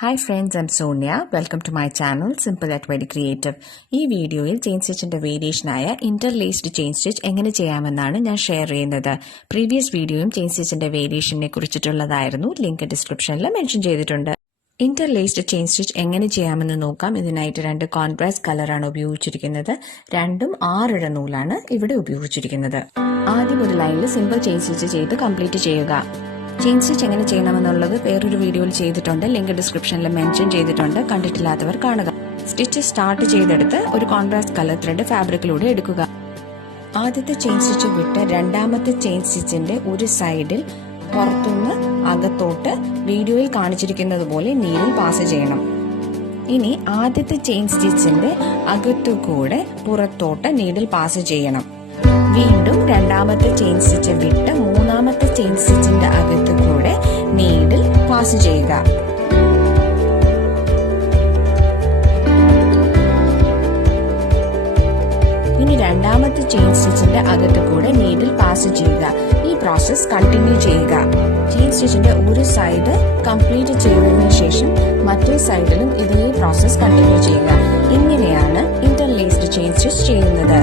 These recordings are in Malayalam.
Hi friends, I'm Sonia. Welcome to my channel Simple at Very Creative. ഈ വീഡിയോയിൽ ചെയിൻ സ്റ്റിച്ചിന്റെ വേരിയേഷനായ ഇന്റർലേസ്ഡ് ചെയിൻ സ്റ്റിച്ച് എങ്ങനെ ചെയ്യാമെന്നാണ് ഞാൻ ഷെയർ ചെയ്യുന്നത്. പ്രീവിയസ് വീഡിയോയും ചെയിൻ സ്റ്റിച്ചിന്റെ വേരിയേഷനെ കുറിച്ചിട്ടുള്ളതായിരുന്നു. ലിങ്ക് ഡിസ്ക്രിപ്ഷനിൽ മെൻഷൻ ചെയ്തിട്ടുണ്ട്. ഇന്റർലേസ്ഡ് ചെയിൻ സ്റ്റിച്ച് എങ്ങനെ ചെയ്യാമെന്ന് നോക്കാം. ഇതിനായിട്ട് 2 കോൺട്രാസ്റ്റ് കളറാണ് ഉപയോഗിച്ചിരിക്കുന്നത്. രണ്ടും 6 ഇഴ നൂലാണ് ഇവിടെ ഉപയോഗിച്ചിരിക്കുന്നത്. ആദ്യം ഒരു ലൈനിൽ സിമ്പിൾ ചെയിൻ സ്റ്റിച്ച് ചെയ്ത് കംപ്ലീറ്റ് ചെയ്യുക. ചെയിൻ സ്റ്റിച്ച് എങ്ങനെ ചെയ്യണമെന്നുള്ളത് വേറൊരു വീഡിയോയിൽ ചെയ്തിട്ടുണ്ട്. ലിങ്ക് ഡിസ്ക്രിപ്ഷനിൽ മെൻഷൻ ചെയ്തിട്ടുണ്ട്. കണ്ടിട്ടില്ലാത്തവർ കാണുക. സ്റ്റിച്ച് സ്റ്റാർട്ട് ചെയ്തെടുത്ത് ഒരു കോൺട്രാസ്റ്റ് കളർ ത്രെഡ് ഫാബ്രിക്കിലൂടെ എടുക്കുക. ആദ്യത്തെ ചെയിൻ സ്റ്റിച്ച് വിട്ട് രണ്ടാമത്തെ ചെയിൻ സ്റ്റിച്ചിന്റെ ഒരു സൈഡിൽ പുറത്തുനിന്ന് അകത്തോട്ട് വീഡിയോയിൽ കാണിച്ചിരിക്കുന്നത് പോലെ നീഡിൽ പാസ് ചെയ്യണം. ഇനി ആദ്യത്തെ ചെയിൻ സ്റ്റിച്ചിന്റെ അകത്തുകൂടെ പുറത്തോട്ട് നീഡിൽ പാസ് ചെയ്യണം. വീണ്ടും രണ്ടാമത്തെ ചെയിൻ സ്റ്റിച്ച് വിട്ട് മൂന്നാമത്തെ ചെയിൻ സ്റ്റിച്ചിന്റെ അകത്തു കൂടെ നീഡിൽ പാസ് ചെയ്യുക. ഇനി രണ്ടാമത്തെ ചെയിൻ സ്റ്റിച്ചിന്റെ അകത്തു കൂടെ നീഡിൽ പാസ് ചെയ്യുക. ഈ പ്രോസസ് കണ്ടിന്യൂ ചെയ്യുക. ചെയിൻ സ്റ്റിച്ചിന്റെ ഒരു സൈഡ് കംപ്ലീറ്റ് ചെയ്തതിനു ശേഷം മറ്റേ സൈഡിലും ഇതേ പ്രോസസ് കണ്ടിന്യൂ ചെയ്യുക. ഇങ്ങനെയാണ് ഇന്റർലേസ്ഡ് ചെയിൻ സ്റ്റിച്ച് ചെയ്യുന്നത്.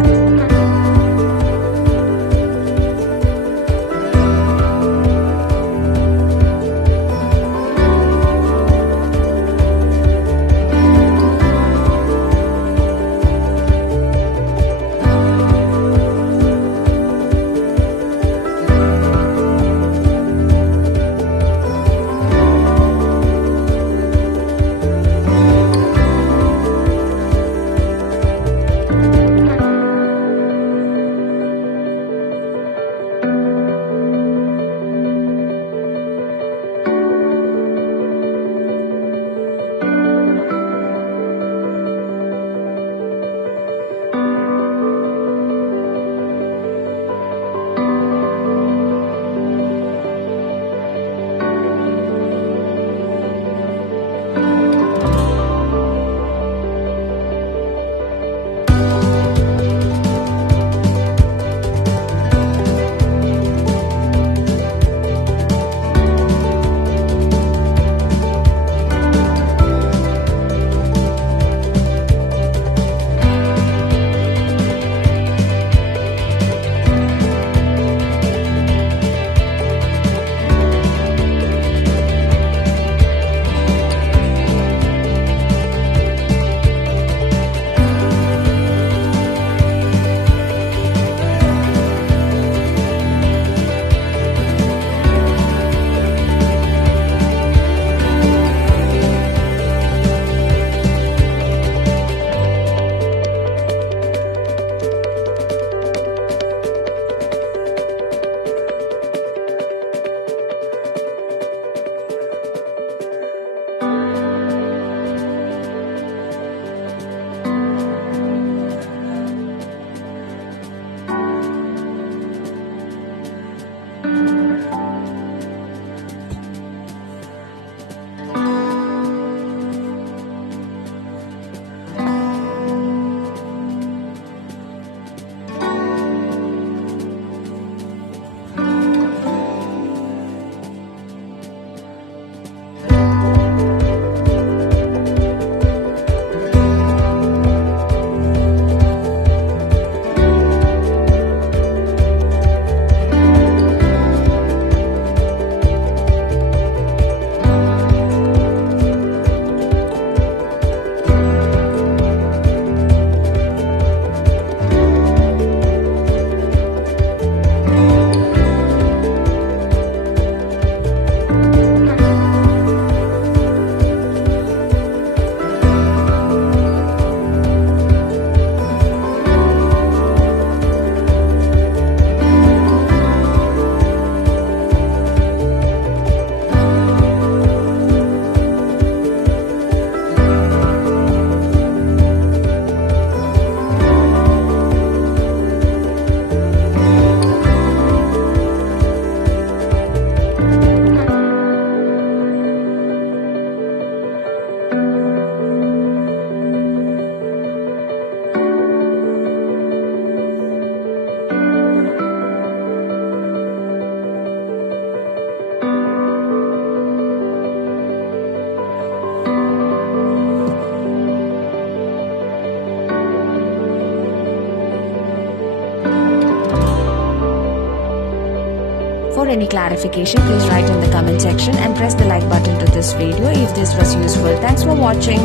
For any clarification, please write in the comment section and press the like button to this video if this was useful. Thanks for watching.